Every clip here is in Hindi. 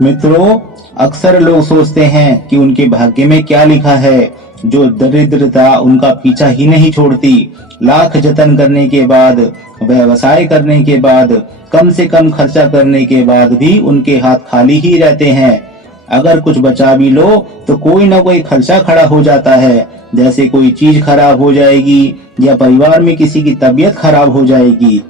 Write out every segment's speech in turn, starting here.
मित्रों, अक्सर लोग सोचते हैं कि उनके भाग्य में क्या लिखा है, जो दरिद्रता उनका पीछा ही नहीं छोड़ती। लाख जतन करने के बाद, व्यवसाय करने के बाद, कम से कम खर्चा करने के बाद भी उनके हाथ खाली ही रहते हैं। अगर कुछ बचा भी लो तो कोई ना कोई खर्चा खड़ा हो जाता है, जैसे कोई चीज खराब हो जाएगी या परिवार में किसी की तबीयत खराब हो जाएगी।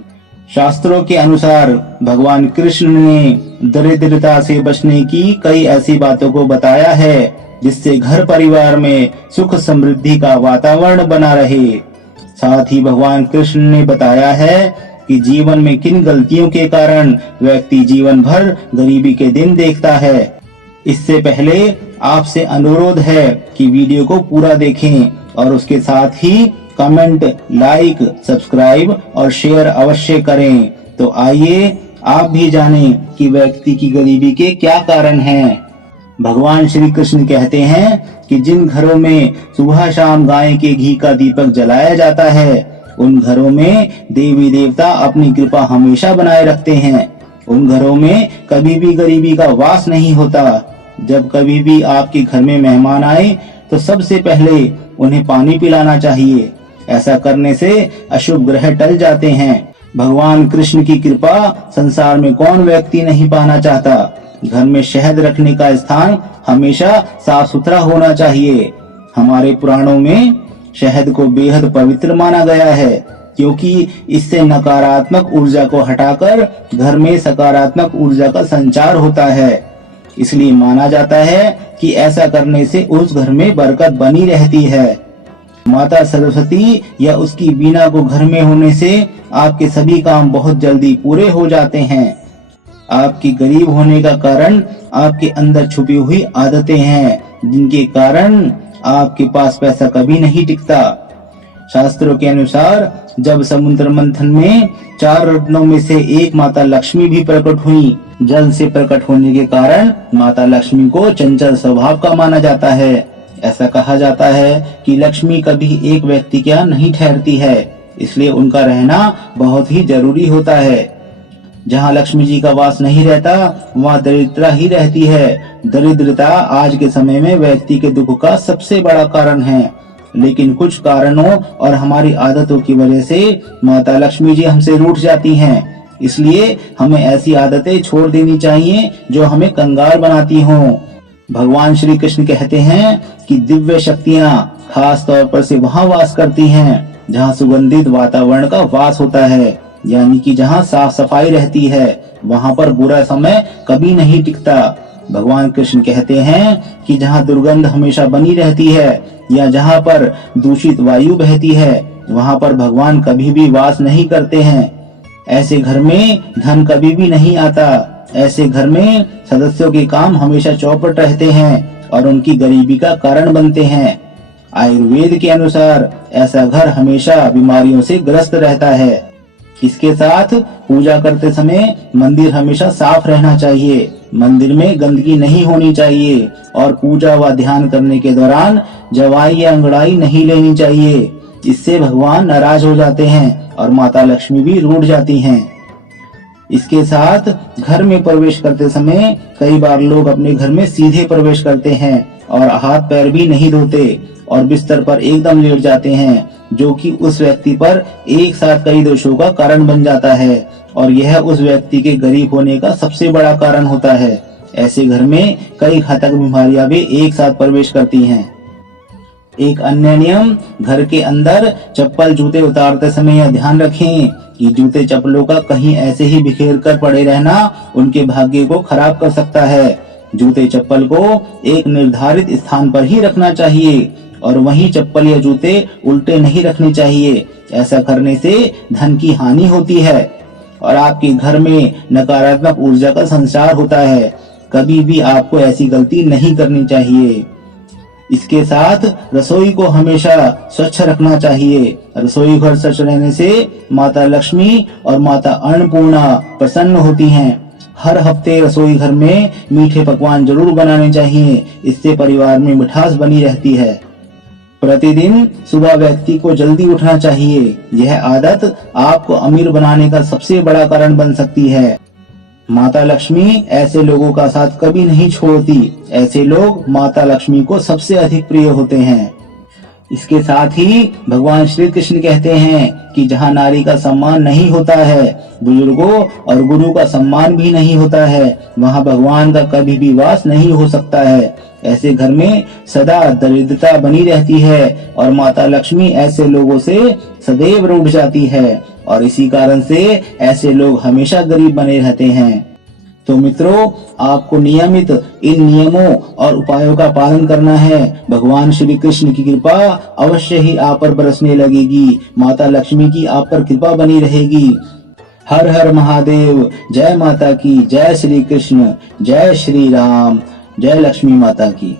शास्त्रों के अनुसार भगवान कृष्ण ने दरिद्रता से बचने की कई ऐसी बातों को बताया है, जिससे घर परिवार में सुख समृद्धि का वातावरण बना रहे। साथ ही भगवान कृष्ण ने बताया है कि जीवन में किन गलतियों के कारण व्यक्ति जीवन भर गरीबी के दिन देखता है। इससे पहले आपसे अनुरोध है कि वीडियो को पूरा देखें और उसके साथ ही कमेंट, लाइक, सब्सक्राइब और शेयर अवश्य करें। तो आइए आप भी जानें कि व्यक्ति की गरीबी के क्या कारण हैं। भगवान श्री कृष्ण कहते हैं कि जिन घरों में सुबह शाम गाय के घी का दीपक जलाया जाता है, उन घरों में देवी देवता अपनी कृपा हमेशा बनाए रखते हैं। उन घरों में कभी भी गरीबी का वास नहीं होता। जब कभी भी आपके घर में मेहमान आए तो सबसे पहले उन्हें पानी पिलाना चाहिए। ऐसा करने से अशुभ ग्रह टल जाते हैं। भगवान कृष्ण की कृपा संसार में कौन व्यक्ति नहीं पाना चाहता। घर में शहद रखने का स्थान हमेशा साफ सुथरा होना चाहिए। हमारे पुराणों में शहद को बेहद पवित्र माना गया है, क्योंकि इससे नकारात्मक ऊर्जा को हटाकर घर में सकारात्मक ऊर्जा का संचार होता है। इसलिए माना जाता है कि ऐसा करने से उस घर में बरकत बनी रहती है। माता सरस्वती या उसकी बीना को घर में होने से आपके सभी काम बहुत जल्दी पूरे हो जाते हैं। आपके गरीब होने का कारण आपके अंदर छुपी हुई आदतें हैं, जिनके कारण आपके पास पैसा कभी नहीं टिकता। शास्त्रों के अनुसार जब समुद्र मंथन में 4 रत्नों में से एक माता लक्ष्मी भी प्रकट हुई। जल से प्रकट होने के कारण माता लक्ष्मी को चंचल स्वभाव का माना जाता है। ऐसा कहा जाता है कि लक्ष्मी कभी एक व्यक्ति क्या नहीं ठहरती है, इसलिए उनका रहना बहुत ही जरूरी होता है। जहाँ लक्ष्मी जी का वास नहीं रहता, वहाँ दरिद्रता ही रहती है। दरिद्रता आज के समय में व्यक्ति के दुख का सबसे बड़ा कारण है, लेकिन कुछ कारणों और हमारी आदतों की वजह से माता लक्ष्मी जी हमसे रूठ जाती हैं। इसलिए हमें ऐसी आदतें छोड़ देनी चाहिए जो हमें कंगाल बनाती हों। भगवान श्री कृष्ण कहते हैं कि दिव्य शक्तियाँ खास तौर पर से वहाँ वास करती हैं जहाँ सुगंधित वातावरण का वास होता है, यानी कि जहाँ साफ सफाई रहती है, वहाँ पर बुरा समय कभी नहीं टिकता। भगवान कृष्ण कहते हैं कि जहाँ दुर्गंध हमेशा बनी रहती है या जहाँ पर दूषित वायु बहती है, वहाँ पर भगवान कभी भी वास नहीं करते हैं। ऐसे घर में धन कभी भी नहीं आता। ऐसे घर में सदस्यों के काम हमेशा चौपट रहते हैं और उनकी गरीबी का कारण बनते हैं। आयुर्वेद के अनुसार ऐसा घर हमेशा बीमारियों से ग्रस्त रहता है। इसके साथ पूजा करते समय मंदिर हमेशा साफ रहना चाहिए। मंदिर में गंदगी नहीं होनी चाहिए और पूजा व ध्यान करने के दौरान जवाई या अंगड़ाई नहीं लेनी चाहिए। इससे भगवान नाराज हो जाते हैं और माता लक्ष्मी भी रूठ जाती हैं। इसके साथ घर में प्रवेश करते समय कई बार लोग अपने घर में सीधे प्रवेश करते हैं और हाथ पैर भी नहीं धोते और बिस्तर पर एकदम लेट जाते हैं, जो कि उस व्यक्ति पर एक साथ कई दोषों का कारण बन जाता है और यह उस व्यक्ति के गरीब होने का सबसे बड़ा कारण होता है। ऐसे घर में कई घातक बीमारियां भी एक साथ प्रवेश करती हैं। एक अन्य नियम, घर के अंदर चप्पल जूते उतारते समय यह ध्यान रखें कि जूते चप्पलों का कहीं ऐसे ही बिखेर कर पड़े रहना उनके भाग्य को खराब कर सकता है। जूते चप्पल को एक निर्धारित स्थान पर ही रखना चाहिए और वहीं चप्पल या जूते उल्टे नहीं रखने चाहिए। ऐसा करने से धन की हानि होती है और आपके घर में नकारात्मक ऊर्जा का संचार होता है। कभी भी आपको ऐसी गलती नहीं करनी चाहिए। इसके साथ रसोई को हमेशा स्वच्छ रखना चाहिए। रसोई घर स्वच्छ रहने से माता लक्ष्मी और माता अन्नपूर्णा प्रसन्न होती हैं। हर हफ्ते रसोई घर में मीठे पकवान जरूर बनाने चाहिए। इससे परिवार में मिठास बनी रहती है। प्रतिदिन सुबह व्यक्ति को जल्दी उठना चाहिए। यह आदत आपको अमीर बनाने का सबसे बड़ा कारण बन सकती है। माता लक्ष्मी ऐसे लोगों का साथ कभी नहीं छोड़ती। ऐसे लोग माता लक्ष्मी को सबसे अधिक प्रिय होते हैं। इसके साथ ही भगवान श्री कृष्ण कहते हैं कि जहाँ नारी का सम्मान नहीं होता है, बुजुर्गों और गुरु का सम्मान भी नहीं होता है, वहाँ भगवान का कभी भी वास नहीं हो सकता है। ऐसे घर में सदा दरिद्रता बनी रहती है और माता लक्ष्मी ऐसे लोगों से सदैव रूठ जाती है और इसी कारण से ऐसे लोग हमेशा गरीब बने रहते हैं। तो मित्रों, आपको नियमित इन नियमों और उपायों का पालन करना है। भगवान श्री कृष्ण की कृपा अवश्य ही आप पर बरसने लगेगी। माता लक्ष्मी की आप पर कृपा बनी रहेगी। हर हर महादेव। जय माता की, जय श्री कृष्ण, जय श्री राम, जय लक्ष्मी माता की।